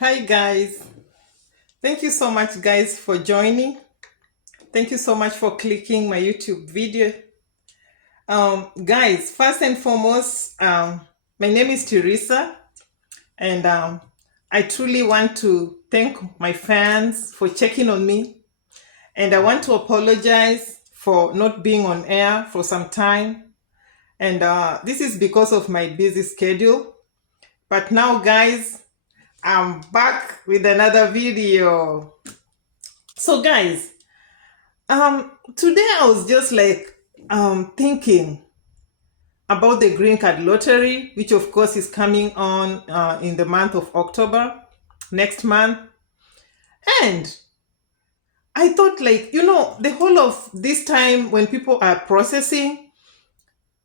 Hi guys. Thank you so much guys for joining. Thank you so much for clicking my YouTube video. Guys, first and foremost, my name is Teresa, and I truly want to thank my fans for checking on me, and I want to apologize for not being on air for some time, and this is because of my busy schedule. But now guys, I'm back with another video. So guys, today I was just like thinking about the green card lottery, which of course is coming on in the month of October next month. And I thought, like, the whole of this time when people are processing,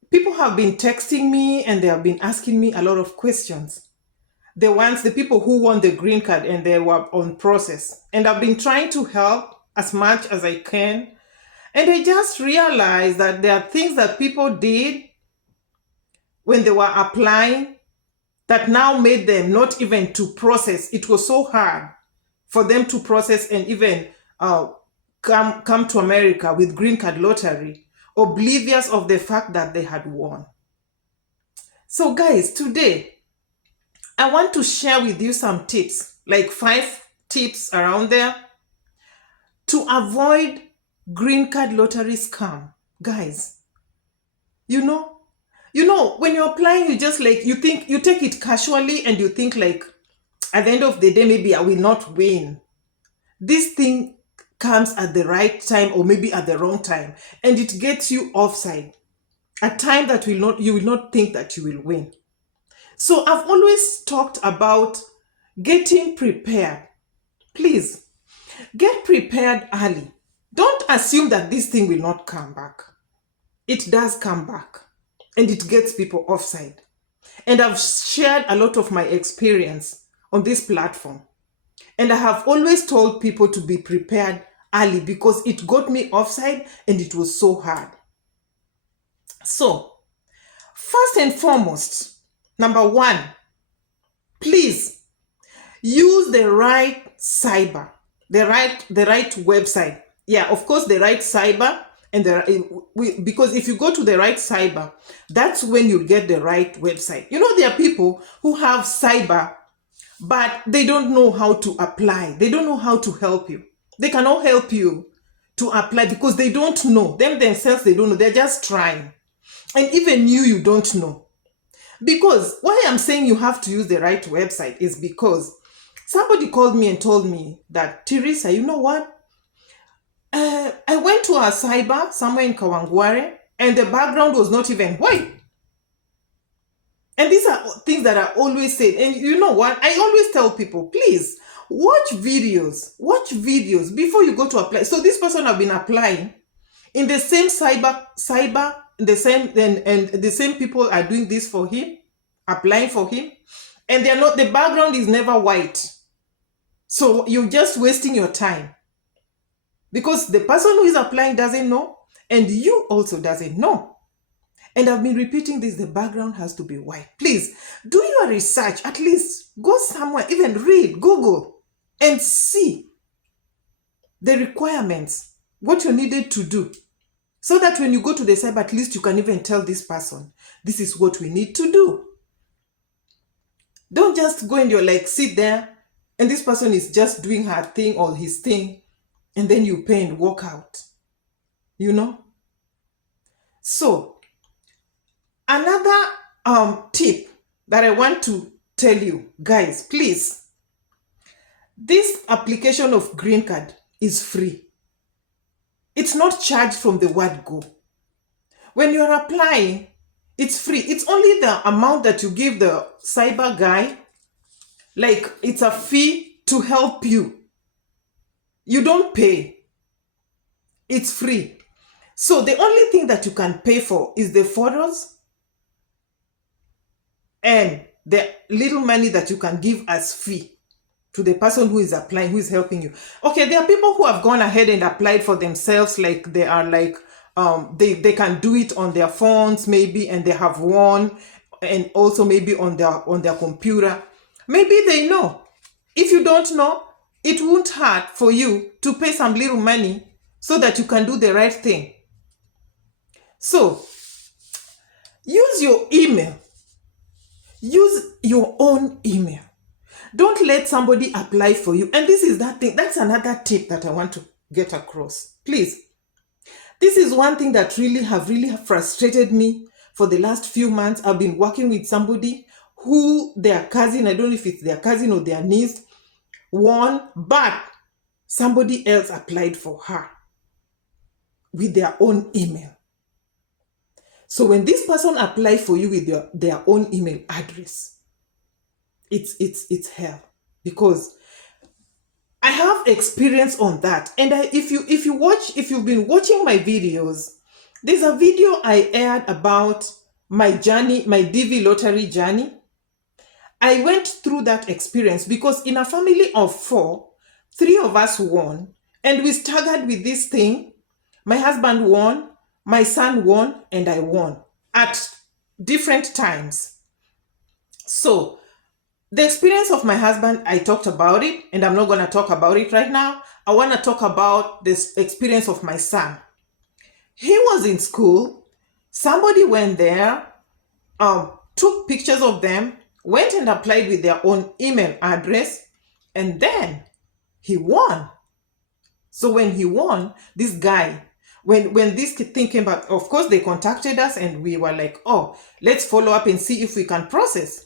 people have been texting me and they have been asking me a lot of questions. The people who want the green card and they were on process. And I've been trying to help as much as I can. And I just realized that there are things that people did when they were applying that now made them not even to process. It was so hard for them to process and even come to America with green card lottery, oblivious of the fact that they had won. So guys, today I want to share with you some tips, like 5 tips around there to avoid green card lottery scam. Guys, when you're applying, you just like, you take it casually and you think like, at the end of the day, maybe I will not win. This thing comes at the right time or maybe at the wrong time, and it gets you offside. A time that you will not think that you will win. So I've always talked about getting prepared. Please, get prepared early. Don't assume that this thing will not come back. It does come back, and it gets people offside. And I've shared a lot of my experience on this platform. And I have always told people to be prepared early because it got me offside and it was so hard. So, first and foremost, number 1, please use the right cyber, the right website. Yeah, of course, the right cyber. And because if you go to the right cyber, that's when you get the right website. There are people who have cyber, but they don't know how to apply. They don't know how to help you. They cannot help you to apply because they don't know. Themselves, they don't know. They're just trying. And even you don't know. Because why I'm saying you have to use the right website is because somebody called me and told me that, Teresa, you know what? I went to a cyber somewhere in Kawangware and the background was not even white. And these are things that I always say. And you know what? I always tell people, please watch videos before you go to apply. So this person have been applying in the same cyber, and the same people are doing this for him, applying for him, and the background is never white. So you're just wasting your time because the person who is applying doesn't know and you also doesn't know. And I've been repeating this, the background has to be white. Please do your research, at least go somewhere, even read, Google, and see the requirements, what you needed to do. So that when you go to the cyber, at least you can even tell this person, this is what we need to do. Don't just go and you're like, sit there, and this person is just doing her thing or his thing, and then you pay and walk out. So, another tip that I want to tell you, guys, please, this application of green card is free. It's not charged from the word go. When you're applying, it's free. It's only the amount that you give the cyber guy, like it's a fee to help you. You don't pay. It's free. So the only thing that you can pay for is the photos and the little money that you can give as fee to the person who is applying, who is helping you. Okay, there are people who have gone ahead and applied for themselves, like they are like, they can do it on their phones maybe, and they have won, and also maybe on their computer. Maybe they know. If you don't know, it won't hurt for you to pay some little money so that you can do the right thing. So, use your email. Use your own email. Don't let somebody apply for you. And this is that thing. That's another tip that I want to get across. Please. This is one thing that really frustrated me for the last few months. I've been working with somebody who their cousin, I don't know if it's their cousin or their niece, won, but somebody else applied for her with their own email. So when this person applied for you with their own email address, it's hell, because I have experience on that. And if you've been watching my videos, there's a video I aired about my journey, my DV lottery journey. I went through that experience because in a family of 4, 3 of us won, and we staggered with this thing. My husband won, my son won, and I won at different times. So the experience of my husband, I talked about it, and I'm not going to talk about it right now. I want to talk about this experience of my son. He was in school. Somebody went there, took pictures of them, went and applied with their own email address, and then he won. So when he won, this guy, when this thing came back, of course, they contacted us and we were like, oh, let's follow up and see if we can process.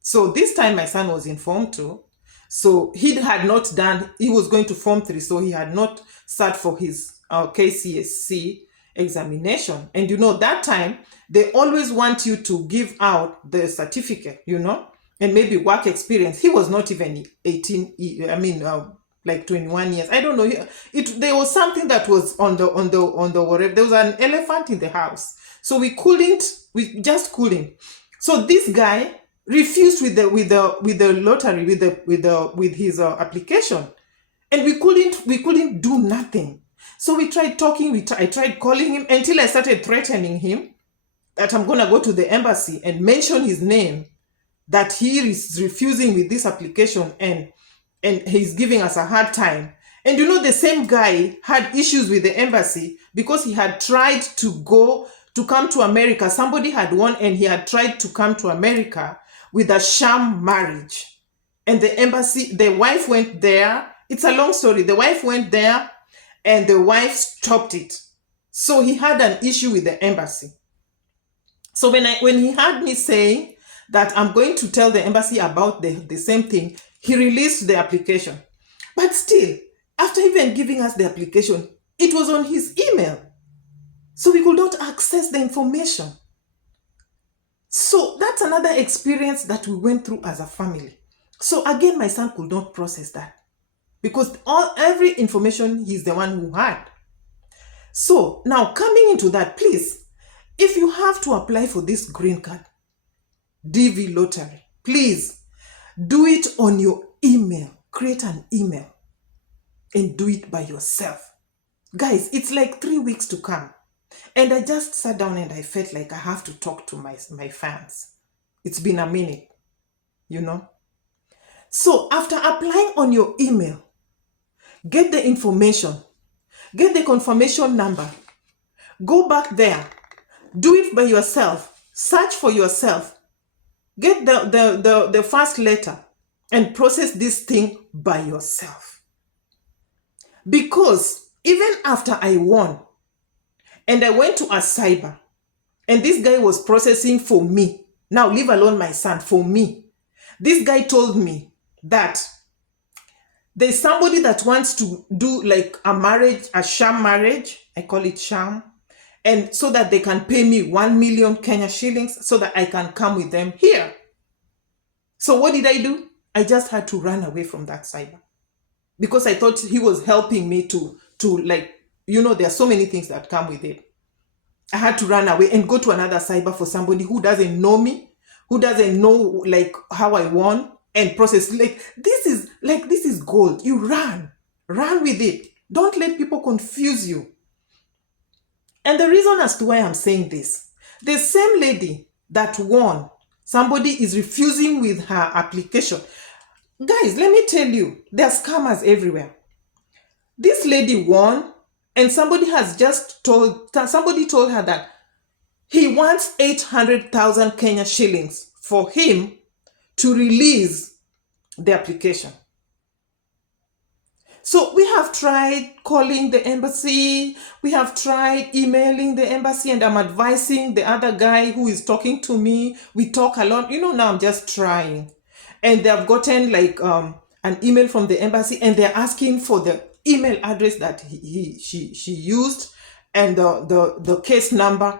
So this time my son was informed too. So he was going to Form 3, so he had not sat for his KCSC examination. And that time, they always want you to give out the certificate, and maybe work experience. He was not even 18, like 21 years. I don't know. There was something that was on the whatever. There was an elephant in the house. So we just couldn't. So this guy refused with the lottery, with his application, and we couldn't do nothing. So we tried talking. I tried calling him until I started threatening him that I'm gonna go to the embassy and mention his name, that he is refusing with this application and he's giving us a hard time. And the same guy had issues with the embassy because he had tried to come to America. Somebody had won and he had tried to come to America with a sham marriage. And the embassy, the wife went there. It's a long story. The wife went there and the wife stopped it. So he had an issue with the embassy. So when he heard me saying that I'm going to tell the embassy about the same thing, he released the application. But still, after even giving us the application, it was on his email. So we could not access the information. So that's another experience that we went through as a family. So again, my son could not process that because every information he's the one who had. So now coming into that, please, if you have to apply for this green card, DV lottery, please do it on your email. Create an email and do it by yourself. Guys, it's like 3 weeks to come. And I just sat down and I felt like I have to talk to my fans. It's been a minute, So after applying on your email, get the information, get the confirmation number, go back there, do it by yourself, search for yourself, get the first letter and process this thing by yourself. Because even after I won, and I went to a cyber, and this guy was processing for me. Now, leave alone my son, for me. This guy told me that there's somebody that wants to do like a marriage, a sham marriage. I call it sham. And so that they can pay me 1 million Kenya shillings so that I can come with them here. So what did I do? I just had to run away from that cyber because I thought he was helping me to there are so many things that come with it. I had to run away and go to another cyber for somebody who doesn't know me, who doesn't know how I won and process. This is gold. You run with it. Don't let people confuse you. And the reason as to why I'm saying this, the same lady that won, somebody is refusing with her application. Guys, let me tell you, there are scammers everywhere. This lady won, and somebody told her that he wants 800,000 Kenya shillings for him to release the application. So we have tried calling the embassy, we have tried emailing the embassy, and I'm advising the other guy who is talking to me. We talk a lot. Now I'm just trying. And they have gotten like an email from the embassy, and they're asking for the email address that she used, and the case number.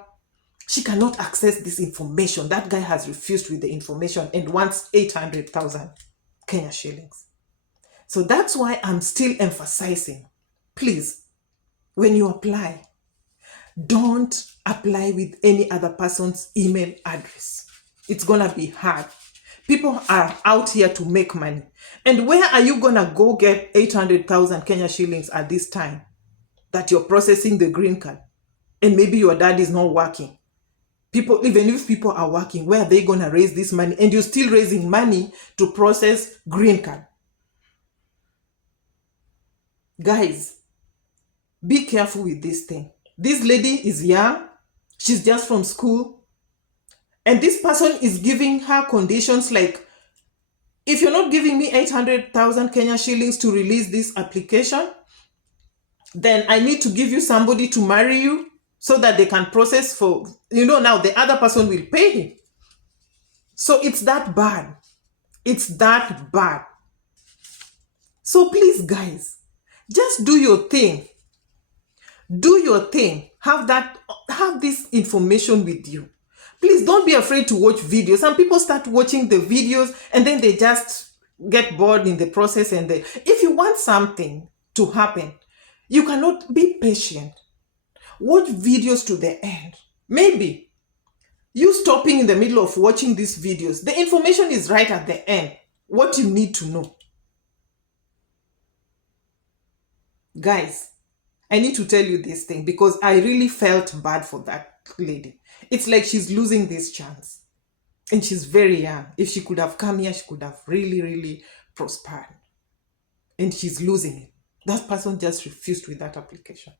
She cannot access this information. That guy has refused with the information and wants 800,000 Kenya shillings. So that's why I'm still emphasizing, please, when you apply, don't apply with any other person's email address. It's gonna be hard. People are out here to make money. And where are you gonna go get 800,000 Kenya shillings at this time that you're processing the green card? And maybe your dad is not working. People, even if people are working, where are they gonna raise this money? And you're still raising money to process green card. Guys, be careful with this thing. This lady is young. She's just from school. And this person is giving her conditions like, if you're not giving me 800,000 Kenya shillings to release this application, then I need to give you somebody to marry you so that they can process for, now the other person will pay him. So it's that bad. It's that bad. So please, guys, just do your thing. Do your thing. Have this information with you. Please don't be afraid to watch videos. Some people start watching the videos and then they just get bored in the process. And if you want something to happen, you cannot be patient. Watch videos to the end. Maybe you stopping in the middle of watching these videos, the information is right at the end. What you need to know. Guys, I need to tell you this thing because I really felt bad for that lady. It's like she's losing this chance. And she's very young. If she could have come here, she could have really, really prospered. And she's losing it. That person just refused with that application.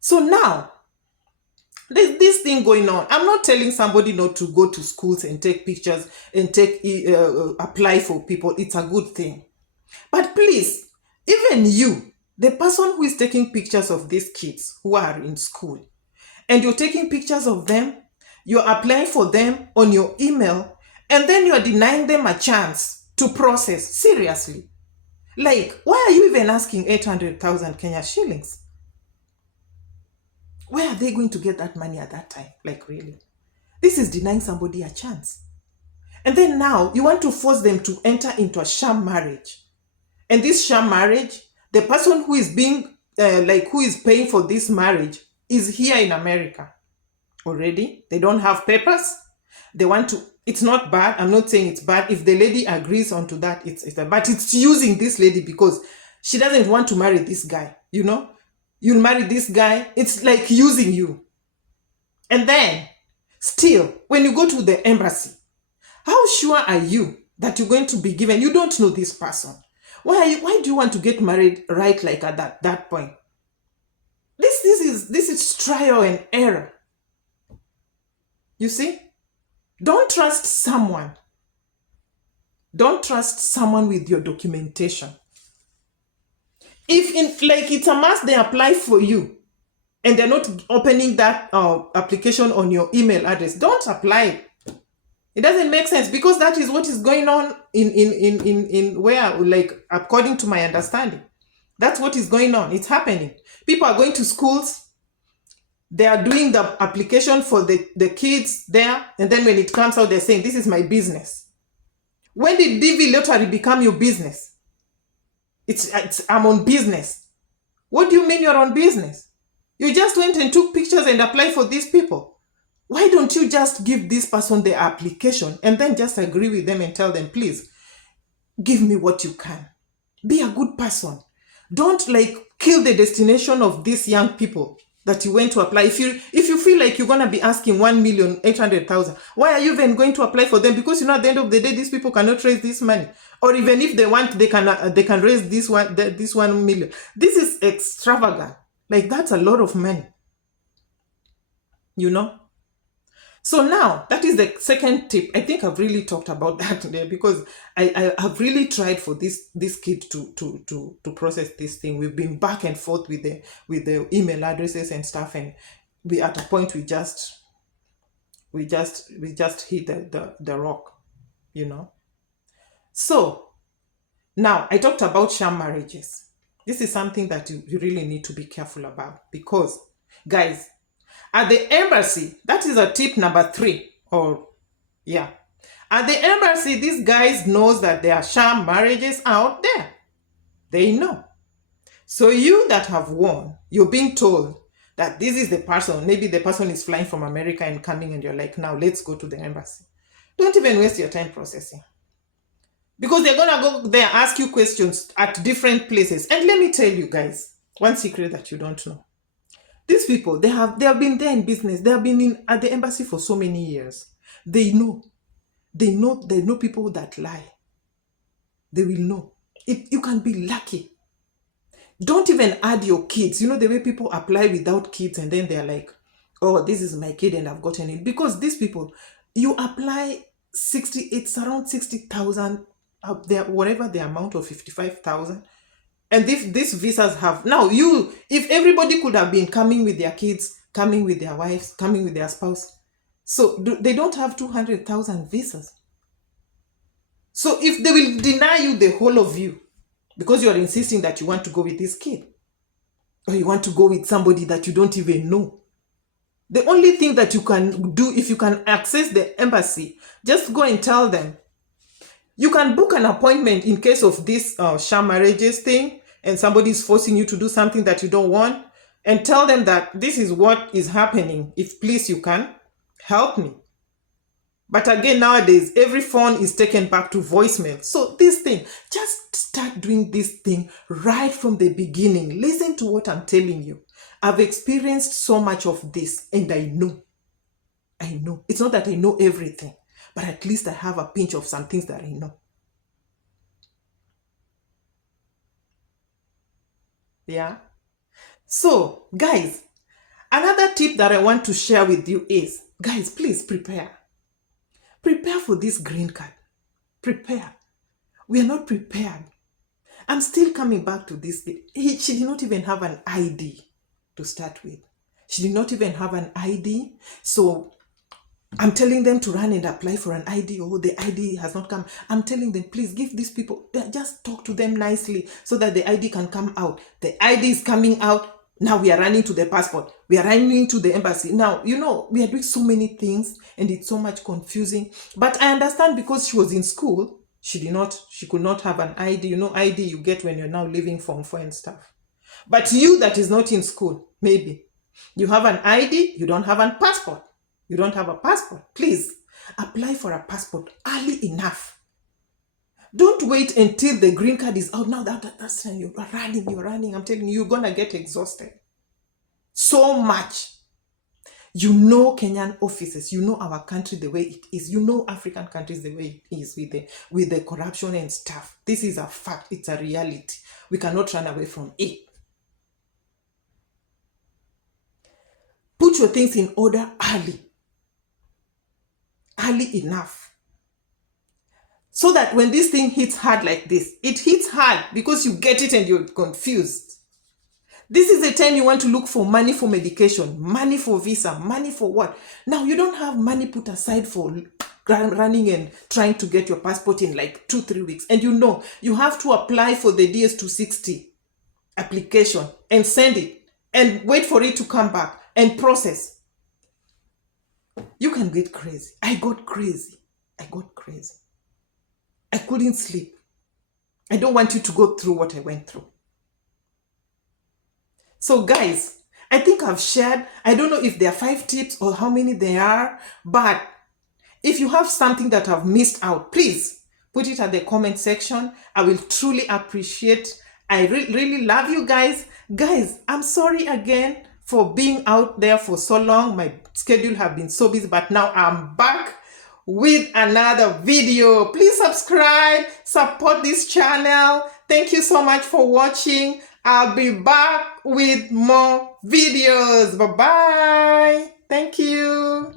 So now, there's this thing going on. I'm not telling somebody not to go to schools and take pictures and apply for people. It's a good thing. But please, even you, the person who is taking pictures of these kids who are in school, and you're taking pictures of them, you're applying for them on your email, and then you're denying them a chance to process. Seriously. Like, why are you even asking 800,000 Kenya shillings? Where are they going to get that money at that time? Like, really? This is denying somebody a chance. And then now, you want to force them to enter into a sham marriage. And this sham marriage, the person who is who is paying for this marriage is here in America already. They don't have papers. They want to, it's not bad. I'm not saying it's bad. If the lady agrees onto that, it's bad. But it's using this lady because she doesn't want to marry this guy, You'll marry this guy. It's like using you. And then, still, when you go to the embassy, how sure are you that you're going to be given? You don't know this person. Why do you want to get married right like at that point? This is trial and error. You see? Don't trust someone. Don't trust someone with your documentation. If it's a must they apply for you and they're not opening that application on your email address, don't apply. It doesn't make sense because that is what is going on in where, like, according to my understanding. That's what is going on. It's happening. People are going to schools. They are doing the application for the kids there. And then when it comes out, they're saying, this is my business. When did DV lottery become your business? I'm on business. What do you mean you're on business? You just went and took pictures and applied for these people. Why don't you just give this person the application and then just agree with them and tell them, please, give me what you can. Be a good person. Don't kill the destination of these young people that you went to apply. If you feel like you're gonna be asking 1,800,000. Why are you even going to apply for them? Because at the end of the day, these people cannot raise this money, or even if they want, they can raise this 1 million. This is extravagant. Like, that's a lot of money, you know. So now, that is the second tip. I think I've really talked about that there, because I have really tried for this kid to process this thing. We've been back and forth with the email addresses and stuff, and we at a point we just hit the rock, you know. So now I talked about sham marriages. This is something that you really need to be careful about, because, guys, at the embassy, that is a tip number 3. Or yeah, at the embassy, these guys knows that there are sham marriages out there. They know. So you that have won, you're being told that this is the person. Maybe the person is flying from America and coming, and you're like, now let's go to the embassy. Don't even waste your time processing, because they're gonna go there, ask you questions at different places. And let me tell you guys one secret that you don't know. These people, they have been there in business. They have been at the embassy for so many years. They know people that lie. They will know. You can be lucky. Don't even add your kids. You know the way people apply without kids, and then they're like, oh, this is my kid and I've gotten it. Because these people, you apply it's around 60,000 up there, whatever the amount of 55,000. And if these visas have, now if everybody could have been coming with their kids, coming with their wives, coming with their spouse, so they don't have 200,000 visas. So if they will deny you the whole of you, because you are insisting that you want to go with this kid, or you want to go with somebody that you don't even know, the only thing that you can do, if you can access the embassy, just go and tell them. You can book an appointment in case of this sham marriages thing, and somebody is forcing you to do something that you don't want, and tell them that this is what is happening. If please you can help me. But again, nowadays, every phone is taken back to voicemail. So this thing, just start doing this thing right from the beginning. Listen to what I'm telling you. I've experienced so much of this, and I know. It's not that I know everything, but at least I have a pinch of some things that I know. Yeah. So, guys, another tip that I want to share with you is, guys, please prepare. Prepare for this green card. Prepare. We are not prepared. I'm still coming back to this. She did not even have an ID to start with. She did not even have an ID. So I'm telling them to run and apply for an ID. Oh, the ID has not come. I'm telling them, please give these people, just talk to them nicely so that the ID can come out. The ID is coming out. Now we are running to the passport. We are running to the embassy. Now, we are doing so many things, and it's so much confusing. But I understand, because she was in school, she could not have an ID. ID you get when you're now leaving Form 4 and stuff. But you that is not in school, maybe you have an ID, you don't have a passport. You don't have a passport. Please apply for a passport early enough. Don't wait until the green card is out. Now that's time you're running. I'm telling you, you're gonna get exhausted. So much. Kenyan offices, our country the way it is, African countries the way it is with the corruption and stuff. This is a fact, it's a reality. We cannot run away from it. Put your things in order early enough, so that when this thing hits hard like this, it hits hard because you get it and you're confused. This is the time you want to look for money for medication, money for visa, money for what? Now you don't have money put aside for running and trying to get your passport in like 2-3 weeks. And you have to apply for the DS-260 application and send it and wait for it to come back and process. You can get crazy. I got crazy. I couldn't sleep. I don't want you to go through what I went through. So guys, I think I've shared, I don't know if there are 5 tips or how many there are, but if you have something that I've missed out, please put it at the comment section. I will truly appreciate. I really love you guys. Guys, I'm sorry again for being out there for so long. My schedule have been so busy, but now I'm back with another video. Please subscribe, support this channel. Thank you so much for watching. I'll be back with more videos. Bye bye. Thank you.